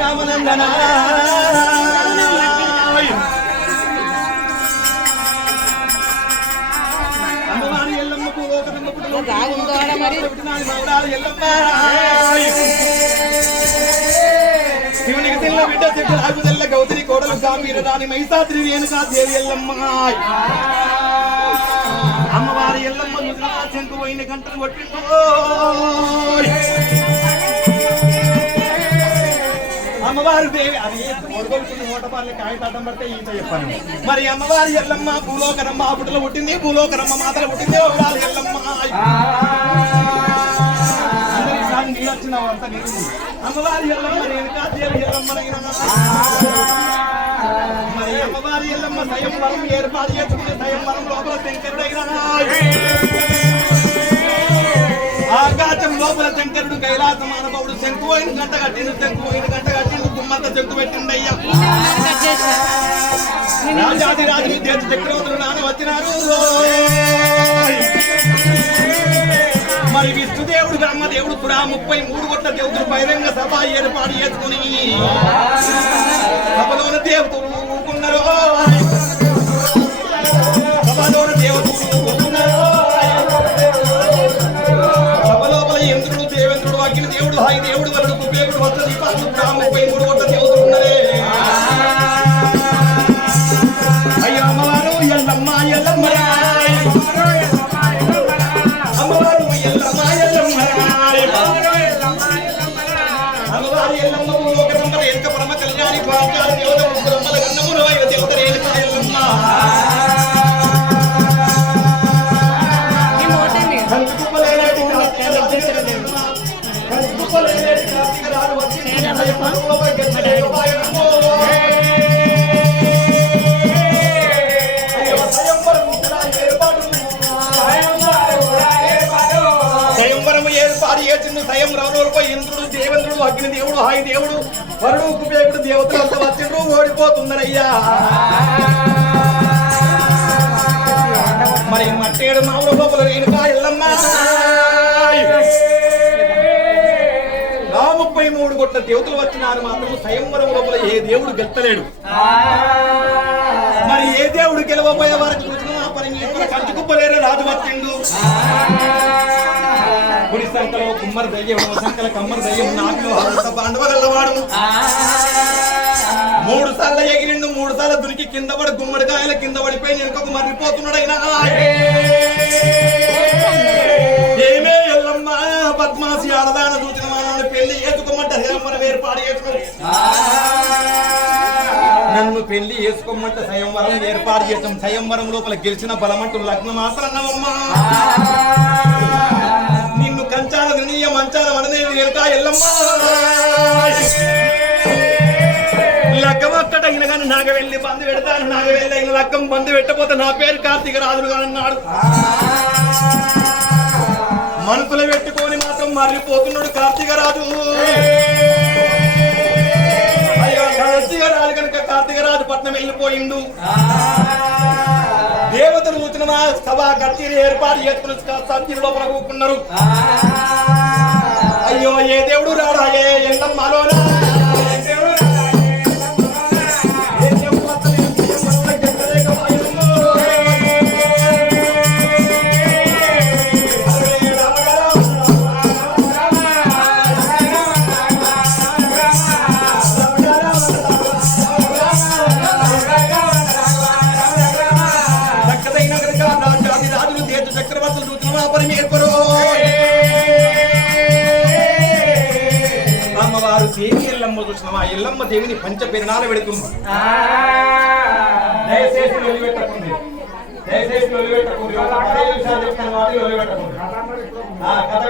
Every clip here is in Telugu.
రామనందనా అమ్మవారి ఎల్లమ్మకు శివునికి తెల్ల బిడ్డ చెట్టు రాజు తెల్ల గౌతరి కోడలు గాంభీర రాణి మైసాద్రి రేణుకా దేవి ఎల్లమ్మ అమ్మవారి ఎల్లమ్మ చెంకు పోయిన గంటలు కొట్టిందో అమ్మవారి దేవి అది కొడుకొడుకుని ఓటపార్లకి కాయతాటం పడితే ఈత చెప్పాను మరి అమ్మవారి ఎల్లమ్మ భూలోకరమ్మ పుట్టలు పుట్టింది భూలోకరమ్మ మాతలు పుట్టింది ఒకసారి ఎల్లమ్మ అందరికీ వచ్చిన అంత అమ్మవారి ఎల్లమ్మ రేణుకా దేవి ఎల్లమ్మ మరి అమ్మవారి ఎల్లమ్మ స్వయంవరం ఏర్పాటు చేసుకునే స్వయంవరం లోపల శంకరుడైనా ఆకాశం లోపల శంకరుడు కైలాస మానవుడు శంకువైన గంట కట్టిండు శంకువైన గంట కట్టిండు గుమ్మంత శంకు పెట్టిండయ్యా రాజాది రాజు దేశ చక్రవర్తులు నాన్న వచ్చినారు మరి విష్ణుదేవుడు బ్రహ్మదేవుడు కూడా 33 కోట్ల దేవతలు బహిరంగ సభ ఏర్పాటు చేసుకుని సభలోని దేవతలు ఊరుకున్నారు సభలోని దేవతలు ఊరుకున్నారు సభ లోపల ఇంద్రుడు దేవేంద్రుడు అగ్ని దేవుడు హాయి దేవుడు వరుడు కుబేరుడు వస్త దీపాలు 33 కోట్ల దేవతలు ఉన్నారే అయ్యో అమ్మవారు ఎల్లమ్మ ఎల్లమ్మ అమ్మవారు ఎల్లమ్మ ఎల్లమ్మ అమ్మవారి ఎల్లమ్మ భూలోకరమ్మ రేణుక పరమ కళ్యాణి భాగ్యాలు దేవత బ్రహ్మల గన్నమున వైర దేవత రేణుక ఎల్లమ్మ ఇంద్రుడు దేవేంద్రుడు అగ్ని దేవుడు హాయి దేవుడు వరుడు కుబేరుడు దేవతలు అంతా వచ్చిండ్రు ఓడిపోతున్నారయ్యా మరి మట్టేడు మామూలు లోపల రేణుకా ఎల్లమ్మ 33 కోట్ల దేవతలు వచ్చినారు మాత్రం స్వయంవరం లోపల ఏ దేవుడు గెలుతలేడు మరి ఏ దేవుడు గెలవబోయే వారికి కంచుకుప్పలేరు రాజు వచ్చిండు గుడి సంకలో కుమ్మరి దయ్యం సంకల కమ్మరి దయ్యం నాకులో పాండవగలవాడు 3 సార్లు ఎగిరిండు 3 సార్లు దునికి కింద పడి గుమ్మడికాయల కింద పడిపోయి వెనుకకు మర్రిపోతున్నాడు అయినా ఏమే ఎల్లమ్మ పద్మాసి ఆడదాన చూసిన వాళ్ళని పెళ్లి చేసుకోమంటే స్వయంవరం ఏర్పాటు చేసుకుని నన్ను పెళ్లి చేసుకోమంటే స్వయంవరం ఏర్పాటు చేసాం స్వయంవరం లోపల గెలిచిన బలమంటూ లగ్నం మాత్రమమ్మా నిన్ను కంచాల నిర్ణీయ మంచాల వనదే ఎలుకా ఎల్లమ్మ లగ్గం అక్కట అయిన కానీ నాగవెల్లి బంధు పెడతాను నాగవెల్లి అయిన లగ్గం బంధు పెట్టపోతే నా పేరు కార్తీక రాజులు అన్నాడు మనసులో పెట్టుకొని మాత్రం మర్రిపోతున్నాడు కార్తీక రాజు అయ్యో కార్తీక రాజు కనుక కార్తీక రాజు పట్నం వెళ్ళిపోయిండు దేవతలు చూసిన సభా కచేరీ ఏర్పాటు చేసుకుని సత్యం లోపల కూకున్నారు అయ్యో ఏ దేవుడు రాడా ఏ ఎల్లమ్మలోనా అమ్మవారు దేవి ఎల్లమ్మ చూసినవా ఎల్లమ్మ దేవిని పంచ పెరణాలు పెడుతుంది దయచేసి వదిలిపెట్టకుంది దయచేసి వదిలిపెట్టకుంది కథ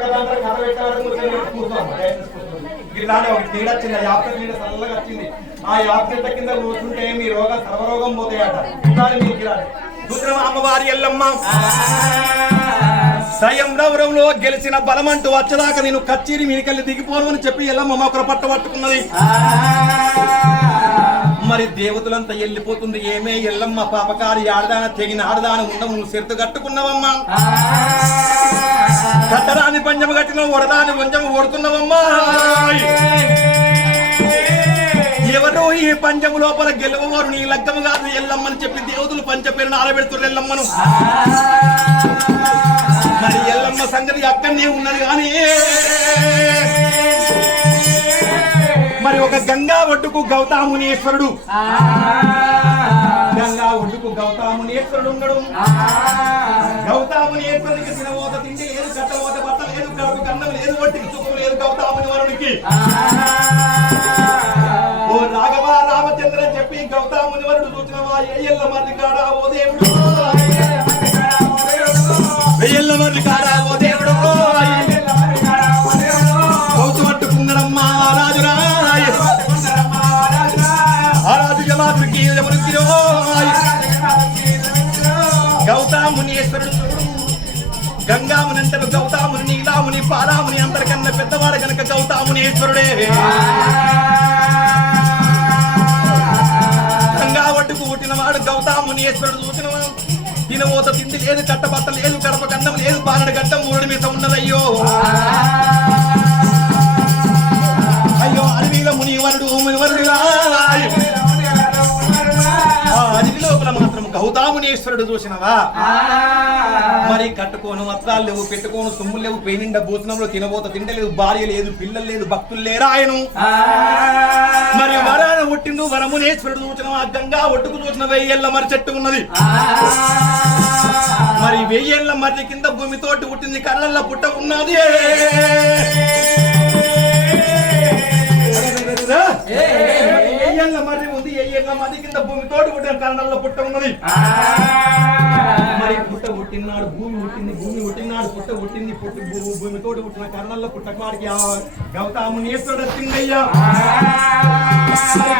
ఇలానే ఒక తీడ వచ్చింది యాప్త తీడ చల్లగా వచ్చింది ఆ యాప్త కింద కూర్చుంటే మీ రోగం సర్వరోగం పోతాయట మీకు అమ్మవారి ఎల్లమ్మ స్వయంవరంలో గెలిచిన బలమంటూ వచ్చేదాకా నేను కచ్చేరి మీనికెళ్ళి దిగిపోను అని చెప్పి ఎల్లమ్మ మొక్కర పట్టుకున్నది మరి దేవతలంతా వెళ్ళిపోతుంది ఏమే ఎల్లమ్మ పాపకారి ఆడదాన తెగిన ఆడదాన ఉండవు నువ్వు సెత్తు కట్టుకున్నావమ్మా కట్టరాని పంచము కట్టిన వడదాని వంచము ఓడుతున్నావమ్మా అయ్యో ఈ పంచము లోపల గెలవవారు నీ లగ్గము కాదు ఎల్లమ్మని చెప్పి దేవతలు పంచ పేరును ఆరబెడుతున్నారు ఎల్లమ్మను. మరి ఎల్లమ్మ సంగతి అక్కడనే ఉన్నది కానీ మరి ఒక గంగా ఒడ్డుకు గౌతమునీశ్వరుడు ఉన్నాడు. గౌతమునీశ్వరుడికి తినబోత తిండి లేదు, కట్టబోత బట్ట లేదు, కడుపు కన్నం లేదు, ఒట్టికి సుఖం లేదు గౌతముని వరుడికి. ఓ రాఘవ రామచంద్ర చెప్పి గౌతముని వరుడు చూసిన ఎయ్యల్ల మర్రి కాడా ఓ దేవుడు, వెయ్యల్ల మర్రి కాడా ఓ దేవుడు, గౌతమట్టు కుంగడమ్మా రాజురా గౌతమునీశ్వరుడు గంగాముని అంటారు, గౌతముని నీలాముని పారాముని అందరికన్నా పెద్దవాడు కనుక గౌతమునీశ్వరుడే. గంగా ఒడ్డుకు పుట్టినవాడు గౌతమునీశ్వరుడు చూసినవాడు. తినబోత తిండి లేదు, కట్టబట్ట లేదు, కడప కన్నం లేదు, బారడు గడ్డం మూడు మీద ఉన్నదయ్యో. అయ్యో అడవిల మునివరుడు మునివరుడుగా అడవి లోపల మాత్రం గౌతమునీశ్వరుడు చూసినవా. మరి కట్టుకోను వస్త్రాలు లేవు, పెట్టుకోను సొమ్ములు లేవు, పేనిండ భూషణంలో తినబోత తిండలేదు, భార్య లేదు, పిల్లలు లేదు, భక్తులు లేరు ఆయను. మరి వరాన పుట్టిండు వరమునేశ్వరుడు చూసినవా. గంగా ఒట్టుకు చూసిన వెయ్యేళ్ల మరి చెట్టు ఉన్నది. మరి వెయ్యేళ్ల మర్రి కింద భూమితోటి పుట్టింది, కళ్ళల్లో పుట్ట ఉన్నది. మర్రి ఉంది, ఏళ్ళ మర్రి కింద భూమి తోటి పుట్టిన కరణంలో పుట్ట ఉన్నది. మరి పుట్ట పుట్టినాడు, భూమి పుట్టింది, భూమి పుట్టినాడు, పుట్ట పుట్టింది, భూమి తోటి పుట్టిన కరణంలో పుట్టకాడికి గౌతమునీశ్వరుడు వచ్చిందయ్యా.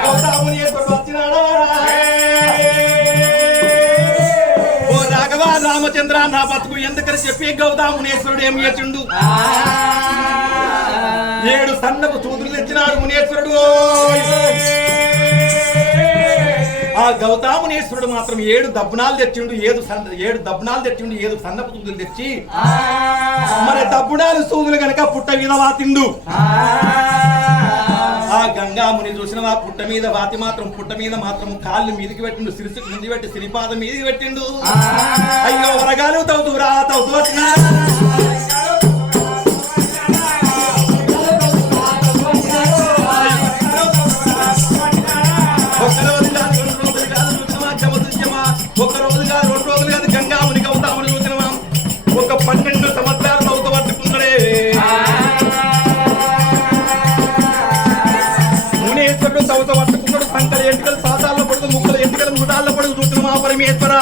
గౌతమునీశ్వరుడు వచ్చినాడా. ఓ రాఘవ రామచంద్ర నా బతుకు ఎందుకని చెప్పి గౌతమునీశ్వరుడు ఏం చేసిండు. 7 సన్నపు చూదులు తెచ్చినాడు మునీశ్వరుడు. ఆ గౌతమునీశ్వరుడు మాత్రం 7 దబ్బునాలు తెచ్చిండు, 7 దబ్బునాలు తెచ్చిండు, 7 సన్నపు సూదులు తెచ్చి మరి దబ్బునాలు సూదులు కనుక పుట్ట మీద వాతిండు. ఆ గంగాముని చూసిన ఆ పుట్ట మీద వాతి మాత్రం పుట్ట మీద మాత్రం కాళ్ళు మీదికి పెట్టిండు, సిరిసికి ముందు పెట్టి సిరిపాదం మీదికి పెట్టిండు. అయ్యో వరగాలు తవ్వుతురా తవ్వుతూ వచ్చినా. ఒక రోజు కాదు 2 రోజులు కాదు గంగాముని గౌతముని చూసినవా. ఒక 12 సంవత్సరాలు తవ్వుతూ పట్టుకున్నాడే. మునీశ్వరుడు తవ్వుతూ పట్టుకున్నాడు. సంకల ఎంటికలు సాతాల్లో పడుతూ, ముక్కల ఎంటికలు ముదాల్లో పడుతూ చూసినవా పరమేశ్వర.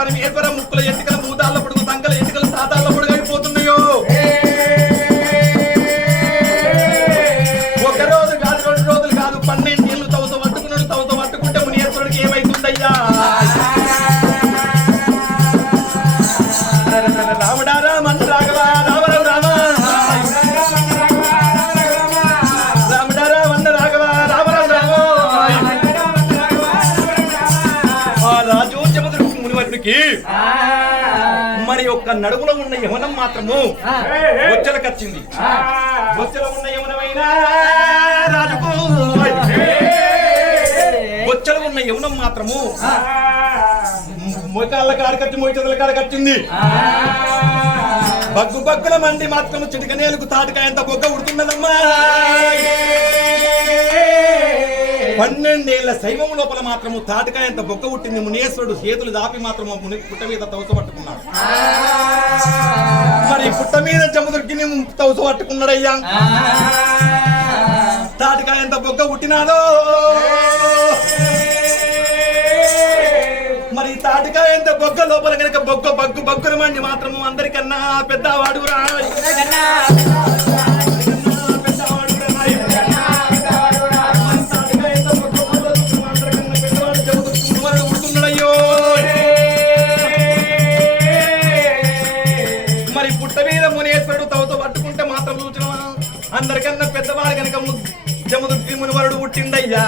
పరమేశ్వర ముక్కల ఎంటికలు ముదాల్లో పడుతూ, సంకల ఎంటికలు సాతాల్లో పడుతూ అయిపోతున్నాయో. మరి ఒక్క నడుములో ఉన్న యవనం మాత్రము బొచ్చలకు వచ్చింది. బొచ్చలో ఉన్న యవనమైనా రాజుకు, బొచ్చలో ఉన్న యవనం మాత్రము మొయ్యాల కాడకచ్చి మొయ్యల కాడకచ్చింది. బగ్గు బగ్గుల మండి మాత్రము చిటికనేలకు తాటికాయంత బొగ్గ ఉడుతున్నదమ్మా. 12 ఏళ్ల శైవం లోపల మాత్రము తాటికాయంత బొక్క పుట్టింది. మునీశ్వరుడు చేతులు దాపి మాత్రము పుట్ట మీద తవస పట్టుకున్నాడు. మరి పుట్ట మీద జమదుర్కి తవస పట్టుకున్నాడయ్యా. తాటికాయంత బొక్క పుట్టినాదో. మరి తాటికాయంత బొగ్గ లోపల కనుక బగ్గు బగ్గుల మండి మాత్రము అందరికన్నా పెద్దవాడు రా. అందరికన్నా పెద్దవాడు కనుక జమదుర్తి మునివరుడు పుట్టిండయ్యా.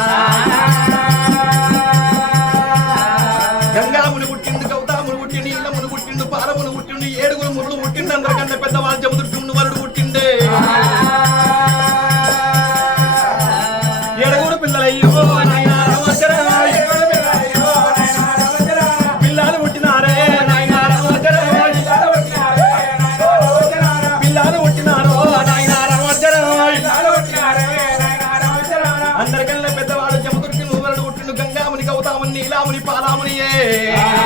గంగాముని పుట్టిండు, గౌతముని పుట్టిండు, ఇళ్ళముని పుట్టిండు, పారముని పుట్టిండు, 7 మునులు పుట్టిండు. అందరికన్నా పెద్దవాడు జమదుర్తి మునివరుడు పుట్టిండే. ఏ